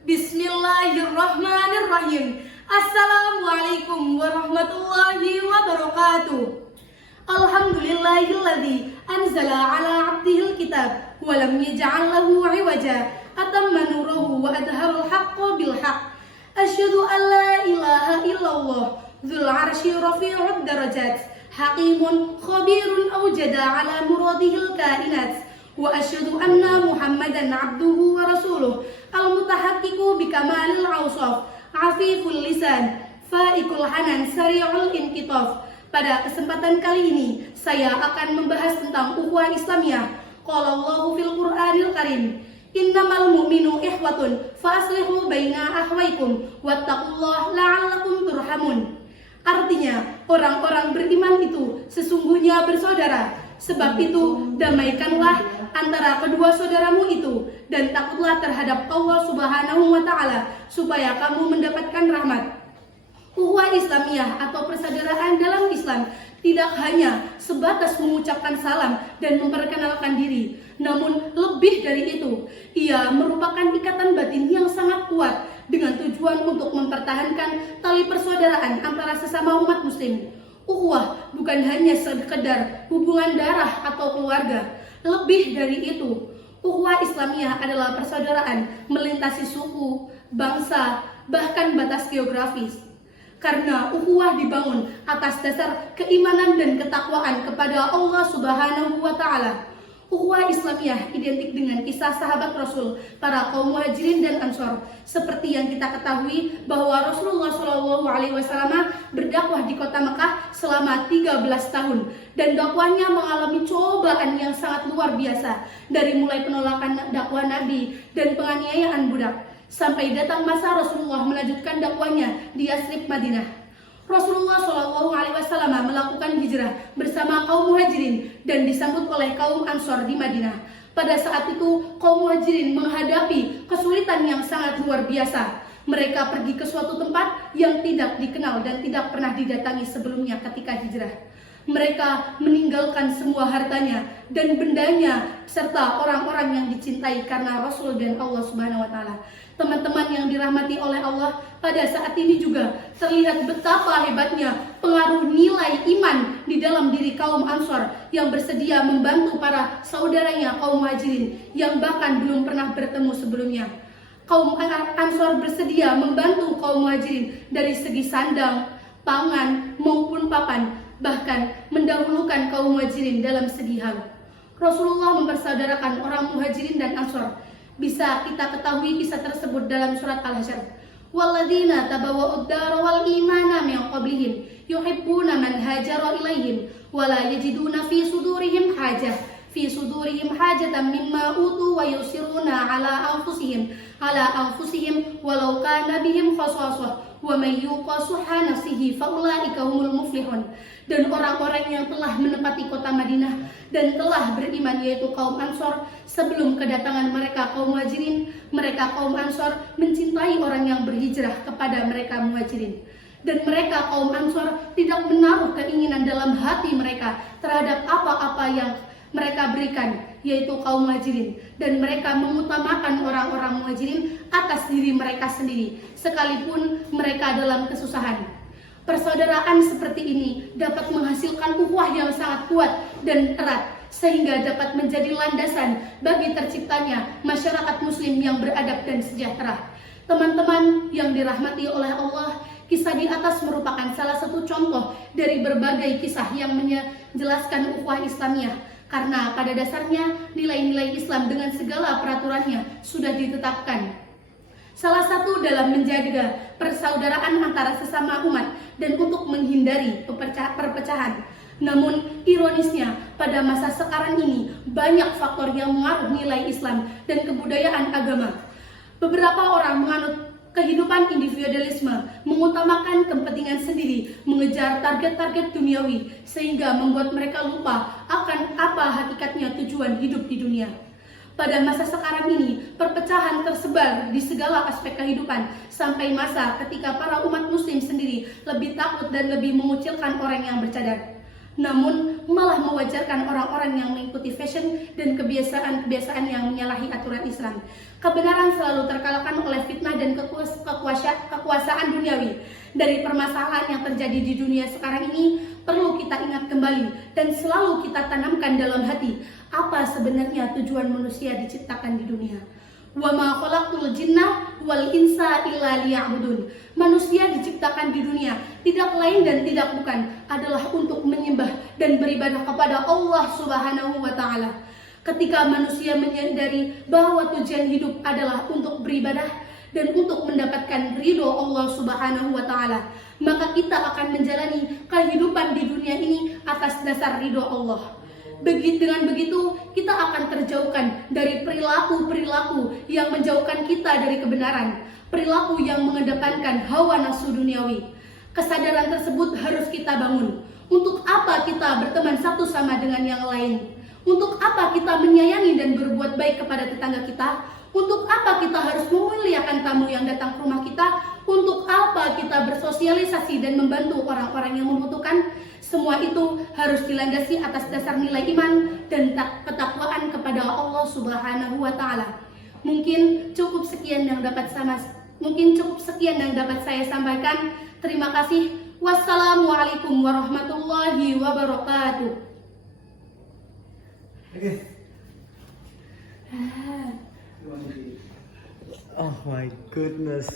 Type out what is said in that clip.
Bismillahirrahmanirrahim. Assalamualaikum warahmatullahi wabarakatuh. Alhamdulillahilladzi anzala ala 'abdihil kitab wa lam yaj'al lahu 'iwaja atamma nuruhu wa adharul haqqa bil haqq. Asyhadu an la ilaha illallah dzul 'arsy rafi'ud darajat hakimun khabirun awjada ala muradihil kainat. Wa asyhadu anna Muhammadan abduhu wa rasuluh al-mutahaqqiqu bikamalil awsaf afiful lisan faiqul hanan sari'ul inqitaf. Pada kesempatan kali ini saya akan membahas tentang ukhuwah Islamiyah. Qala Allahu fil Qur'anil Karim, innamal mu'minu ikhwatun fa aslihu baina akhwaykum wattaqullaha la'allakum turhamun. Artinya, orang-orang beriman itu sesungguhnya bersaudara. Sebab itu, damaikanlah antara kedua saudaramu itu dan takutlah terhadap Allah Subhanahu wa Ta'ala supaya kamu mendapatkan rahmat. Ukhuwah Islamiyah atau persaudaraan dalam Islam tidak hanya sebatas mengucapkan salam dan memperkenalkan diri, namun lebih dari itu, ia merupakan ikatan batin yang sangat kuat dengan tujuan untuk mempertahankan tali persaudaraan antara sesama umat muslim. Ukhuwah bukan hanya sekedar hubungan darah atau keluarga. Lebih dari itu, ukhuwah Islamiyah adalah persaudaraan melintasi suku, bangsa, bahkan batas geografis. Karena ukhuwah dibangun atas dasar keimanan dan ketakwaan kepada Allah Subhanahu wa Ta'ala. Ukhuwah Islamiyah identik dengan kisah sahabat Rasul, para kaum Muhajirin dan Ansor. Seperti yang kita ketahui bahwa Rasulullah SAW berdakwah di kota Mekah selama 13 tahun dan dakwahnya mengalami cobaan yang sangat luar biasa, dari mulai penolakan dakwah Nabi dan penganiayaan budak sampai datang masa Rasulullah melanjutkan dakwahnya di Yathrib, Madinah. Rasulullah SAW melakukan hijrah bersama kaum Muhajirin dan disambut oleh kaum Ansor di Madinah. Pada saat itu, kaum Muhajirin menghadapi kesulitan yang sangat luar biasa. Mereka pergi ke suatu tempat yang tidak dikenal dan tidak pernah didatangi sebelumnya ketika hijrah. Mereka meninggalkan semua hartanya dan bendanya serta orang-orang yang dicintai karena Rasul dan Allah Subhanahu wa Ta'ala. Teman-teman yang dirahmati oleh Allah, pada saat ini juga terlihat betapa hebatnya pengaruh nilai iman di dalam diri kaum Ansor yang bersedia membantu para saudaranya kaum Muhajirin yang bahkan belum pernah bertemu sebelumnya. Kaum Ansor bersedia membantu kaum Muhajirin dari segi sandang, pangan, maupun papan, bahkan mendahulukan kaum Muhajirin dalam segi hal. Rasulullah mempersaudarakan orang Muhajirin dan Ansor. Bisa kita ketahui kisah tersebut dalam surat Al-Hasyr. Walladzina tabawwa'ud dara wal imana min qablihim yuhibbuna man hajara ilaihim wa la yajiduna fi sudurihim hajatan mimma utu wa yusiruna ala anfusihim walau kana bihim khasasah wa may yuqa suha nafsihi fa ulaika humul muflihun. Dan orang-orang yang telah menempati kota Madinah dan telah beriman, yaitu kaum Ansor, sebelum kedatangan mereka kaum Muhajirin, mereka kaum Ansor mencintai orang yang berhijrah kepada mereka Muhajirin. Dan mereka kaum Ansor tidak menaruh keinginan dalam hati mereka terhadap apa-apa yang mereka berikan, yaitu kaum Muhajirin. Dan mereka mengutamakan orang-orang Muhajirin atas diri mereka sendiri, sekalipun mereka dalam kesusahan. Persaudaraan seperti ini dapat menghasilkan ukhuwah yang sangat kuat dan erat, sehingga dapat menjadi landasan bagi terciptanya masyarakat muslim yang beradab dan sejahtera. Teman-teman yang dirahmati oleh Allah, kisah di atas merupakan salah satu contoh dari berbagai kisah yang menjelaskan ukhuwah Islamiyah, karena pada dasarnya nilai-nilai Islam dengan segala peraturannya sudah ditetapkan. Salah satu dalam menjaga persaudaraan antara sesama umat dan untuk menghindari perpecahan. Namun ironisnya, pada masa sekarang ini banyak faktor yang mengaruh nilai Islam dan kebudayaan agama. Beberapa orang menganut kehidupan individualisme, mengutamakan kepentingan sendiri, mengejar target-target duniawi, sehingga membuat mereka lupa akan apa hakikatnya tujuan hidup di dunia. Pada masa sekarang ini, perpecahan tersebar di segala aspek kehidupan, sampai masa ketika para umat muslim sendiri lebih takut dan lebih mengucilkan orang yang bercadar. Namun, malah mewajarkan orang-orang yang mengikuti fashion dan kebiasaan-kebiasaan yang menyalahi aturan Islam. Kebenaran selalu terkalahkan oleh fitnah dan kekuasaan duniawi. Dari permasalahan yang terjadi di dunia sekarang ini, perlu kita ingat kembali dan selalu kita tanamkan dalam hati apa sebenarnya tujuan manusia diciptakan di dunia. Wa ma khalaqtul jinna wal insa illa liya'budun. Manusia diciptakan di dunia tidak lain dan tidak bukan adalah untuk menyembah dan beribadah kepada Allah Subhanahu wa taala. Ketika manusia menyadari bahwa tujuan hidup adalah untuk beribadah dan untuk mendapatkan ridho Allah Subhanahu wa taala, maka kita akan menjalani kehidupan di dunia ini atas dasar ridho Allah. Dengan begitu, kita akan terjauhkan dari perilaku-perilaku yang menjauhkan kita dari kebenaran, perilaku yang mengedepankan hawa nafsu duniawi. Kesadaran tersebut harus kita bangun. Untuk apa kita berteman satu sama dengan yang lain? Untuk apa kita menyayangi dan berbuat baik kepada tetangga kita? Untuk apa kita harus memuliakan tamu yang datang ke rumah kita? Untuk apa kita bersosialisasi dan membantu orang-orang yang membutuhkan? Semua itu harus dilandasi atas dasar nilai iman dan ketakwaan kepada Allah Subhanahu wa taala. Mungkin cukup sekian yang dapat saya sampaikan. Terima kasih. Wassalamualaikum warahmatullahi wabarakatuh. Oh my goodness.